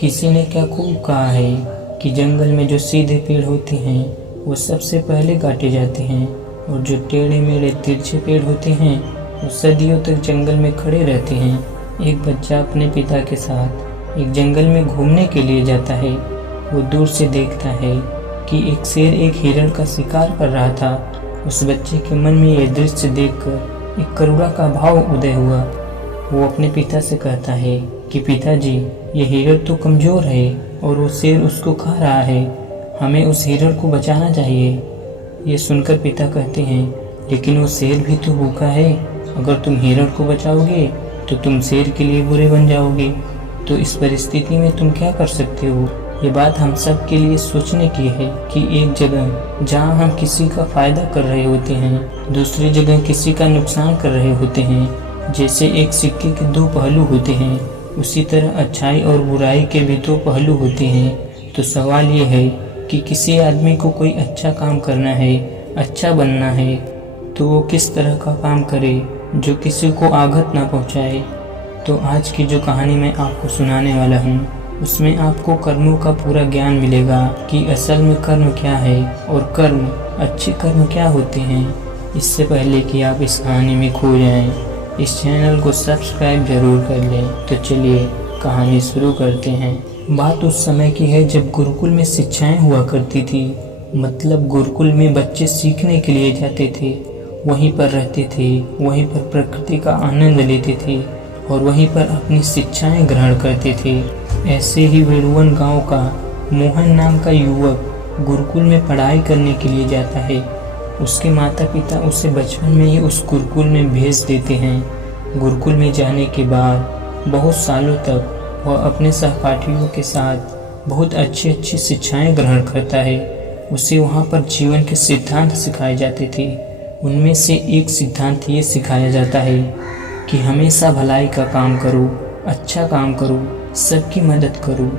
किसी ने क्या खूब कहा है कि जंगल में जो सीधे पेड़ होते हैं वो सबसे पहले काटे जाते हैं, और जो टेढ़े मेढ़े तिरछे पेड़ होते हैं वो सदियों तक जंगल में खड़े रहते हैं। एक बच्चा अपने पिता के साथ एक जंगल में घूमने के लिए जाता है। वो दूर से देखता है कि एक शेर एक हिरण का शिकार कर रहा था। उस बच्चे के मन में यह दृश्य देखकर एक करुणा का भाव उदय हुआ। वो अपने पिता से कहता है कि पिताजी, ये हिरण तो कमजोर है और वो शेर उसको खा रहा है, हमें उस हिरण को बचाना चाहिए। ये सुनकर पिता कहते हैं, लेकिन वो शेर भी तो भूखा है, अगर तुम हिरण को बचाओगे तो तुम शेर के लिए बुरे बन जाओगे। तो इस परिस्थिति में तुम क्या कर सकते हो? ये बात हम सब के लिए सोचने की है कि एक जगह जहाँ हम किसी का फायदा कर रहे होते हैं, दूसरी जगह किसी का नुकसान कर रहे होते हैं। जैसे एक सिक्के के दो पहलू होते हैं, उसी तरह अच्छाई और बुराई के भी दो पहलू होते हैं। तो सवाल ये है कि किसी आदमी को कोई अच्छा काम करना है, अच्छा बनना है, तो वो किस तरह का काम करे जो किसी को आघात ना पहुंचाए। तो आज की जो कहानी मैं आपको सुनाने वाला हूँ, उसमें आपको कर्मों का पूरा ज्ञान मिलेगा कि असल में कर्म क्या है और कर्म, अच्छे कर्म क्या होते हैं। इससे पहले कि आप इस कहानी में खो जाएं, इस चैनल को सब्सक्राइब जरूर कर लें। तो चलिए कहानी शुरू करते हैं। बात उस समय की है जब गुरुकुल में शिक्षाएं हुआ करती थी। मतलब गुरुकुल में बच्चे सीखने के लिए जाते थे, वहीं पर रहते थे, वहीं पर प्रकृति का आनंद लेते थे और वहीं पर अपनी शिक्षाएं ग्रहण करते थे। ऐसे ही वेरुवन गांव का मोहन नाम का युवक गुरुकुल में पढ़ाई करने के लिए जाता है। उसके माता पिता उसे बचपन में ही उस गुरुकुल में भेज देते हैं। गुरुकुल में जाने के बाद बहुत सालों तक वह अपने सहपाठियों के साथ बहुत अच्छी अच्छी शिक्षाएं ग्रहण करता है। उसे वहाँ पर जीवन के सिद्धांत सिखाए जाते थे। उनमें से एक सिद्धांत ये सिखाया जाता है कि हमेशा भलाई का काम करो, अच्छा काम करो, सबकी मदद करो।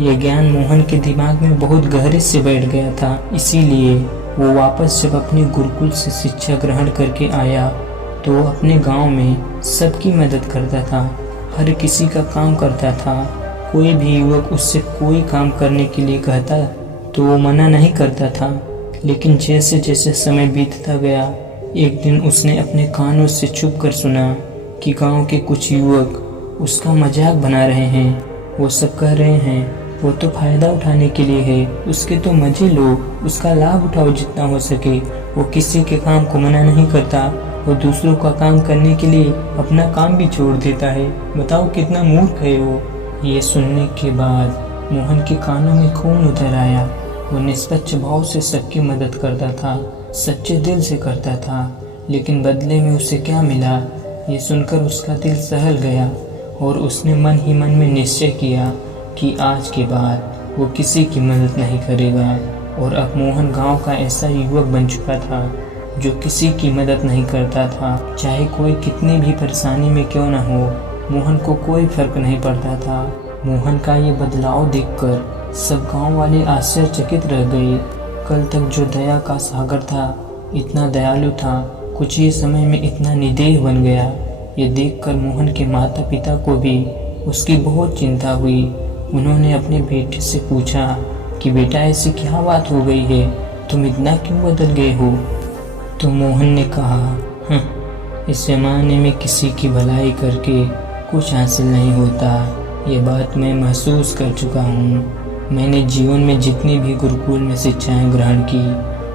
यह ज्ञान मोहन के दिमाग में बहुत गहरे से बैठ गया था। इसीलिए वो वापस जब अपने गुरुकुल से शिक्षा ग्रहण करके आया तो वो अपने गांव में सबकी मदद करता था, हर किसी का काम करता था। कोई भी युवक उससे कोई काम करने के लिए कहता तो वो मना नहीं करता था। लेकिन जैसे जैसे समय बीतता गया, एक दिन उसने अपने कानों से छुप कर सुना कि गांव के कुछ युवक उसका मजाक बना रहे हैं। वो सब कह रहे हैं, वो तो फायदा उठाने के लिए है, उसके तो मजे लो, उसका लाभ उठाओ जितना हो सके। वो किसी के काम को मना नहीं करता, वो दूसरों का काम करने के लिए अपना काम भी छोड़ देता है। बताओ कितना मूर्ख है वो। ये सुनने के बाद मोहन के कानों में खून उतर आया। वो निष्पक्ष भाव से सबकी मदद करता था, सच्चे दिल से करता था, लेकिन बदले में उसे क्या मिला ये सुनकर उसका दिल सहल गया और उसने मन ही मन में निश्चय किया कि आज के बाद वो किसी की मदद नहीं करेगा। और अब मोहन गांव का ऐसा युवक बन चुका था जो किसी की मदद नहीं करता था। चाहे कोई कितनी भी परेशानी में क्यों न हो, मोहन को कोई फर्क नहीं पड़ता था। मोहन का ये बदलाव देखकर सब गांव वाले आश्चर्यचकित रह गए। कल तक जो दया का सागर था, इतना दयालु था, कुछ ही समय में इतना निडेह बन गया। ये देखकर मोहन के माता पिता को भी उसकी बहुत चिंता हुई। उन्होंने अपने बेटे से पूछा कि बेटा ऐसी क्या बात हो गई है, तुम इतना क्यों बदल गए हो? तो मोहन ने कहा, इस जमाने में किसी की भलाई करके कुछ हासिल नहीं होता। ये बात मैं महसूस कर चुका हूँ। मैंने जीवन में जितनी भी गुरुकुल में शिक्षाएं ग्रहण की,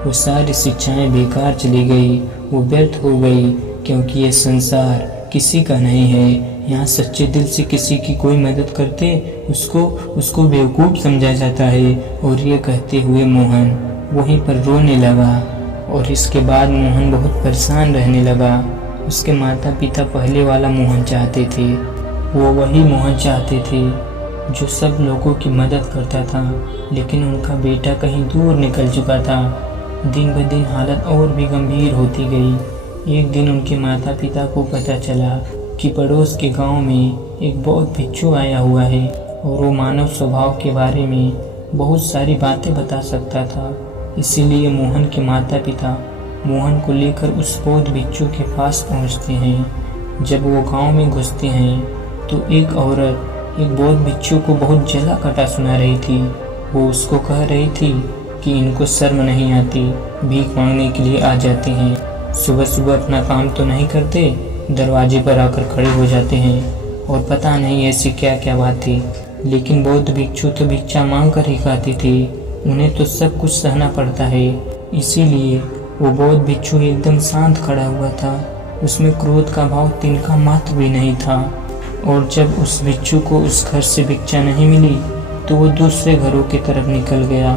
वो सारी शिक्षाएं बेकार चली गई, वो व्यर्थ हो गई, क्योंकि ये संसार किसी का नहीं है। यहाँ सच्चे दिल से किसी की कोई मदद करते उसको बेवकूफ़ समझा जाता है। और ये कहते हुए मोहन वहीं पर रोने लगा। और इसके बाद मोहन बहुत परेशान रहने लगा। उसके माता पिता पहले वाला मोहन चाहते थे, वो वही मोहन चाहते थे जो सब लोगों की मदद करता था। लेकिन उनका बेटा कहीं दूर निकल चुका था। दिन ब दिन हालत और भी गंभीर होती गई। एक दिन उनके माता पिता को पता चला कि पड़ोस के गांव में एक बहुत भिक्षु आया हुआ है और वो मानव स्वभाव के बारे में बहुत सारी बातें बता सकता था। इसीलिए मोहन के माता पिता मोहन को लेकर उस बौद्ध भिक्षु के पास पहुंचते हैं। जब वो गांव में घुसते हैं तो एक औरत एक बौद्ध भिक्षु को बहुत जला कटा सुना रही थी। वो उसको कह रही थी कि इनको शर्म नहीं आती, भीख मांगने के लिए आ जाते हैं, सुबह सुबह अपना काम तो नहीं करते, दरवाजे पर आकर खड़े हो जाते हैं और पता नहीं ऐसी क्या क्या बात थी। लेकिन बौद्ध भिक्षु तो भिक्षा मांग कर ही खाती थी, उन्हें तो सब कुछ सहना पड़ता है। इसीलिए वो बौद्ध भिक्षु एकदम शांत खड़ा हुआ था, उसमें क्रोध का भाव तिनका मात्र भी नहीं था। और जब उस भिक्षु को उस घर से भिक्षा नहीं मिली तो वो दूसरे घरों की तरफ निकल गया।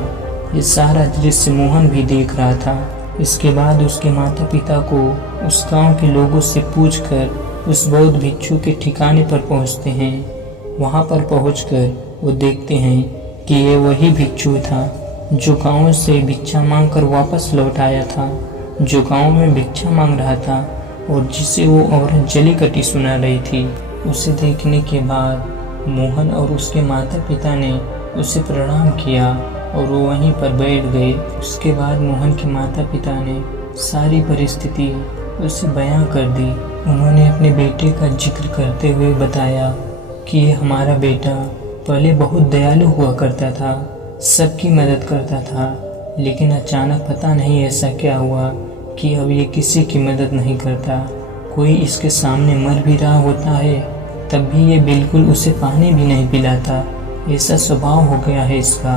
ये सारा दृश्य मोहन भी देख रहा था। इसके बाद उसके माता पिता को उस गांव के लोगों से पूछकर उस बौद्ध भिक्षु के ठिकाने पर पहुंचते हैं। वहां पर पहुंचकर वो देखते हैं कि ये वही भिक्षु था जो गांव से भिक्षा मांगकर वापस लौट आया था, जो गांव में भिक्षा मांग रहा था और जिसे वो औरत जली कटी सुना रही थी। उसे देखने के बाद मोहन और उसके माता पिता ने उसे प्रणाम किया और वो वहीं पर बैठ गए। उसके बाद मोहन के माता पिता ने सारी परिस्थिति उसे बयां कर दी। उन्होंने अपने बेटे का जिक्र करते हुए बताया कि ये हमारा बेटा पहले बहुत दयालु हुआ करता था, सबकी मदद करता था, लेकिन अचानक पता नहीं ऐसा क्या हुआ कि अब ये किसी की मदद नहीं करता। कोई इसके सामने मर भी रहा होता है तब भी ये बिल्कुल उसे पानी भी नहीं पिलाता। ऐसा स्वभाव हो गया है इसका।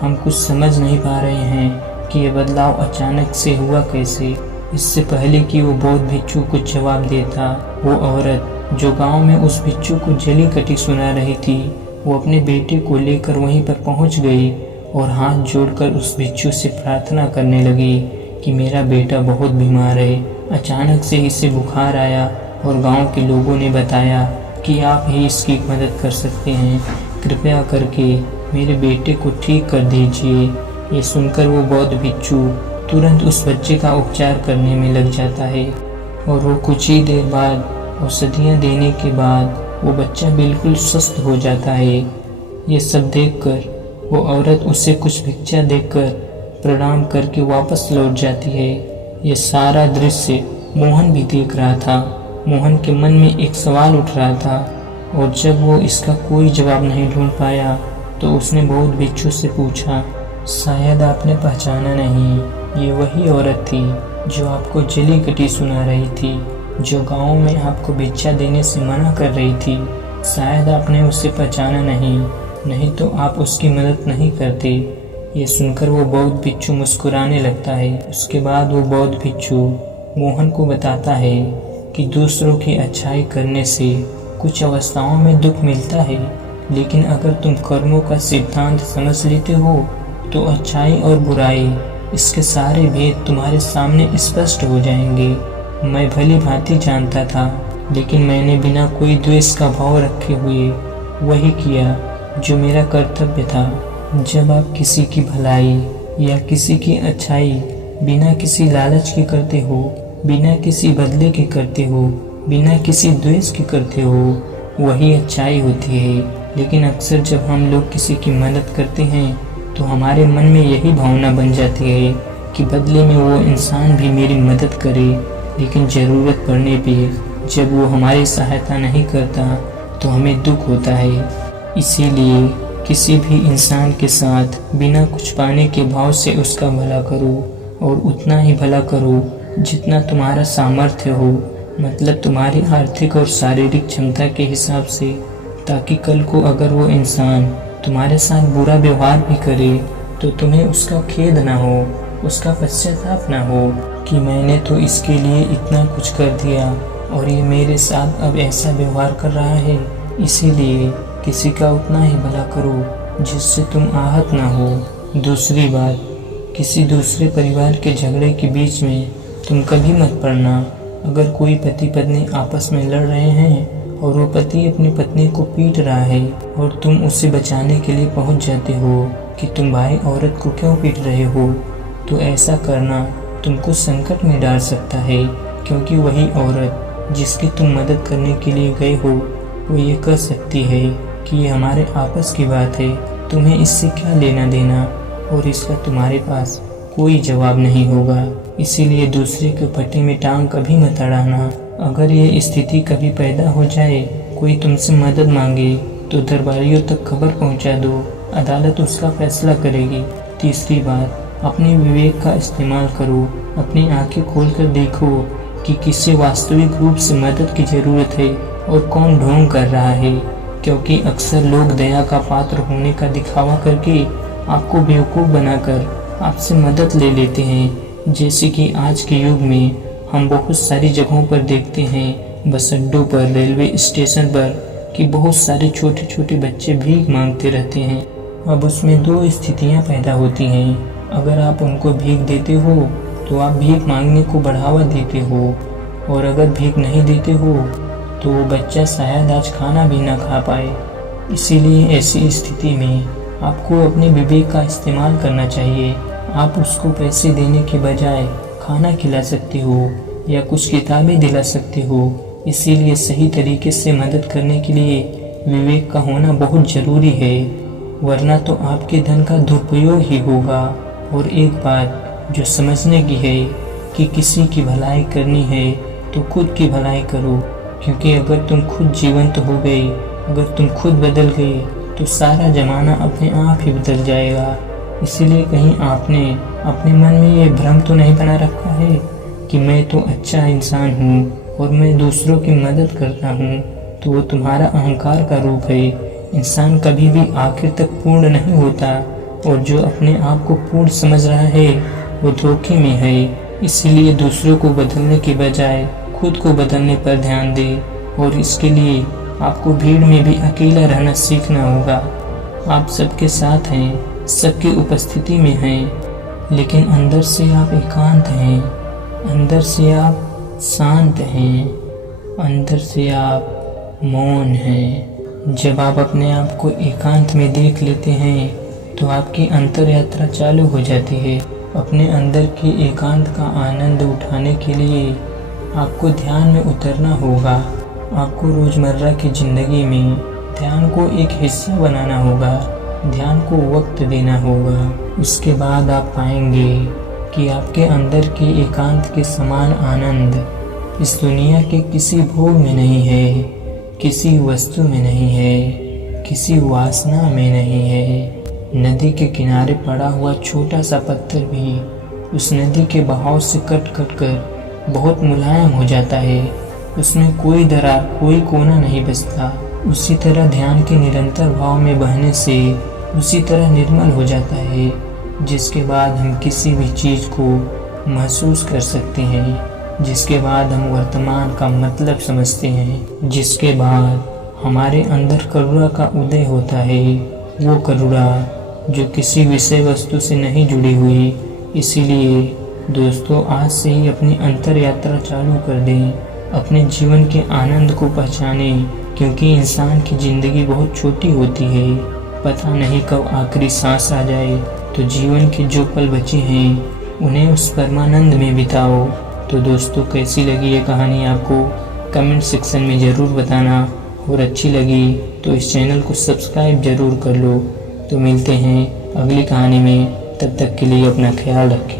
हम कुछ समझ नहीं पा रहे हैं कि ये बदलाव अचानक से हुआ कैसे। इससे पहले कि वो बौद्ध भिक्षु को जवाब देता, वो औरत जो गांव में उस भिक्षु को जली कटी सुना रही थी, वो अपने बेटे को लेकर वहीं पर पहुंच गई और हाथ जोड़कर उस भिक्षु से प्रार्थना करने लगी कि मेरा बेटा बहुत बीमार है, अचानक से इसे बुखार आया और गांव के लोगों ने बताया कि आप ही इसकी मदद कर सकते हैं, कृपया करके मेरे बेटे को ठीक कर दीजिए। ये सुनकर वो बौद्ध भिक्षु तुरंत उस बच्चे का उपचार करने में लग जाता है और वो कुछ ही देर बाद औषधियाँ देने के बाद वो बच्चा बिल्कुल स्वस्थ हो जाता है। ये सब देखकर वो औरत उसे कुछ भिक्षा देकर प्रणाम करके वापस लौट जाती है। ये सारा दृश्य मोहन भी देख रहा था। मोहन के मन में एक सवाल उठ रहा था और जब वो इसका कोई जवाब नहीं ढूंढ पाया तो उसने बौद्ध भिक्षु से पूछा, शायद आपने पहचाना नहीं, ये वही औरत थी जो आपको जली कटी सुना रही थी, जो गांव में आपको भिक्षा देने से मना कर रही थी। शायद आपने उसे पहचाना नहीं तो आप उसकी मदद नहीं करते। ये सुनकर वो बौद्ध भिक्षु मुस्कुराने लगता है। उसके बाद वो बौद्ध भिक्षु मोहन को बताता है कि दूसरों की अच्छाई करने से कुछ अवस्थाओं में दुख मिलता है, लेकिन अगर तुम कर्मों का सिद्धांत समझ लेते हो तो अच्छाई और बुराई इसके सारे भेद तुम्हारे सामने स्पष्ट हो जाएंगे। मैं भली भांति जानता था, लेकिन मैंने बिना कोई द्वेष का भाव रखे हुए वही किया जो मेरा कर्तव्य था। जब आप किसी की भलाई या किसी की अच्छाई बिना किसी लालच के करते हो, बिना किसी बदले के करते हो, बिना किसी द्वेष के करते हो, वही अच्छाई होती है। लेकिन अक्सर जब हम लोग किसी की मदद करते हैं तो हमारे मन में यही भावना बन जाती है कि बदले में वो इंसान भी मेरी मदद करे, लेकिन ज़रूरत पड़ने पे जब वो हमारी सहायता नहीं करता तो हमें दुख होता है। इसीलिए किसी भी इंसान के साथ बिना कुछ पाने के भाव से उसका भला करो और उतना ही भला करो जितना तुम्हारा सामर्थ्य हो, मतलब तुम्हारी आर्थिक और शारीरिक क्षमता के हिसाब से, ताकि कल को अगर वो इंसान तुम्हारे साथ बुरा व्यवहार भी करे तो तुम्हें उसका खेद ना हो, उसका पश्चाताप ना हो कि मैंने तो इसके लिए इतना कुछ कर दिया और ये मेरे साथ अब ऐसा व्यवहार कर रहा है। इसीलिए किसी का उतना ही भला करो जिससे तुम आहत ना हो। दूसरी बात, किसी दूसरे परिवार के झगड़े के बीच में तुम कभी मत पड़ना। अगर कोई पति पत्नी आपस में लड़ रहे हैं और वो पति अपनी पत्नी को पीट रहा है और तुम उसे बचाने के लिए पहुंच जाते हो कि तुम भाई औरत को क्यों पीट रहे हो, तो ऐसा करना तुमको संकट में डाल सकता है, क्योंकि वही औरत जिसकी तुम मदद करने के लिए गए हो वो ये कह सकती है कि ये हमारे आपस की बात है, तुम्हें इससे क्या लेना देना, और इसका तुम्हारे पास कोई जवाब नहीं होगा। इसीलिए दूसरे के पट्टी में टांग कभी मत अड़ाना। अगर ये स्थिति कभी पैदा हो जाए, कोई तुमसे मदद मांगे तो दरबारियों तक खबर पहुंचा दो, अदालत उसका फैसला करेगी। तीसरी बात, अपने विवेक का इस्तेमाल करो, अपनी आंखें खोलकर देखो कि किसे वास्तविक रूप से मदद की ज़रूरत है और कौन ढोंग कर रहा है, क्योंकि अक्सर लोग दया का पात्र होने का दिखावा करके आपको बेवकूफ़ बनाकर आपसे मदद ले लेते हैं। जैसे कि आज के युग में हम बहुत सारी जगहों पर देखते हैं, बस अड्डों पर, रेलवे स्टेशन पर, कि बहुत सारे छोटे छोटे बच्चे भीख मांगते रहते हैं। अब उसमें दो स्थितियां पैदा होती हैं। अगर आप उनको भीख देते हो तो आप भीख मांगने को बढ़ावा देते हो, और अगर भीख नहीं देते हो तो वो बच्चा शायद आज खाना भी ना खा पाए। इसीलिए ऐसी स्थिति में आपको अपने विवेक का इस्तेमाल करना चाहिए। आप उसको पैसे देने के बजाय खाना खिला सकते हो या कुछ किताबें दिला सकते हो। इसीलिए सही तरीके से मदद करने के लिए विवेक का होना बहुत ज़रूरी है, वरना तो आपके धन का दुरुपयोग ही होगा। और एक बात जो समझने की है कि किसी की भलाई करनी है तो खुद की भलाई करो, क्योंकि अगर तुम खुद जीवंत हो गए, अगर तुम खुद बदल गए तो सारा ज़माना अपने आप ही बदल जाएगा। इसीलिए कहीं आपने अपने मन में ये भ्रम तो नहीं बना रखा है कि मैं तो अच्छा इंसान हूँ और मैं दूसरों की मदद करता हूँ, तो वो तुम्हारा अहंकार का रूप है। इंसान कभी भी आखिर तक पूर्ण नहीं होता, और जो अपने आप को पूर्ण समझ रहा है वो धोखे में है। इसीलिए दूसरों को बदलने के बजाय खुद को बदलने पर ध्यान दे, और इसके लिए आपको भीड़ में भी अकेला रहना सीखना होगा। आप सबके साथ हैं, सबकी उपस्थिति में हैं, लेकिन अंदर से आप एकांत हैं, अंदर से आप शांत हैं, अंदर से आप मौन हैं। जब आप अपने आप को एकांत में देख लेते हैं तो आपकी अंतर यात्रा चालू हो जाती है। अपने अंदर के एकांत का आनंद उठाने के लिए आपको ध्यान में उतरना होगा। आपको रोज़मर्रा की ज़िंदगी में ध्यान को एक हिस्सा बनाना होगा, ध्यान को वक्त देना होगा। उसके बाद आप पाएंगे कि आपके अंदर के एकांत के समान आनंद इस दुनिया के किसी भोग में नहीं है, किसी वस्तु में नहीं है, किसी वासना में नहीं है। नदी के किनारे पड़ा हुआ छोटा सा पत्थर भी उस नदी के बहाव से कट कट कर बहुत मुलायम हो जाता है। उसमें कोई दरार, कोई कोना नहीं बचता। उसी तरह ध्यान के निरंतर भाव में बहने से उसी तरह निर्मल हो जाता है, जिसके बाद हम किसी भी चीज़ को महसूस कर सकते हैं, जिसके बाद हम वर्तमान का मतलब समझते हैं, जिसके बाद हमारे अंदर करुणा का उदय होता है। वो करुणा जो किसी विषय वस्तु से नहीं जुड़ी हुई। इसीलिए दोस्तों, आज से ही अपनी अंतर यात्रा चालू कर दें, अपने जीवन के आनंद को पहचानें, क्योंकि इंसान की ज़िंदगी बहुत छोटी होती है। पता नहीं कब आखिरी सांस आ जाए, तो जीवन के जो पल बचे हैं उन्हें उस परमानंद में बिताओ। तो दोस्तों, कैसी लगी ये कहानी आपको कमेंट सेक्शन में ज़रूर बताना, और अच्छी लगी तो इस चैनल को सब्सक्राइब ज़रूर कर लो। तो मिलते हैं अगली कहानी में, तब तक के लिए अपना ख्याल रखें।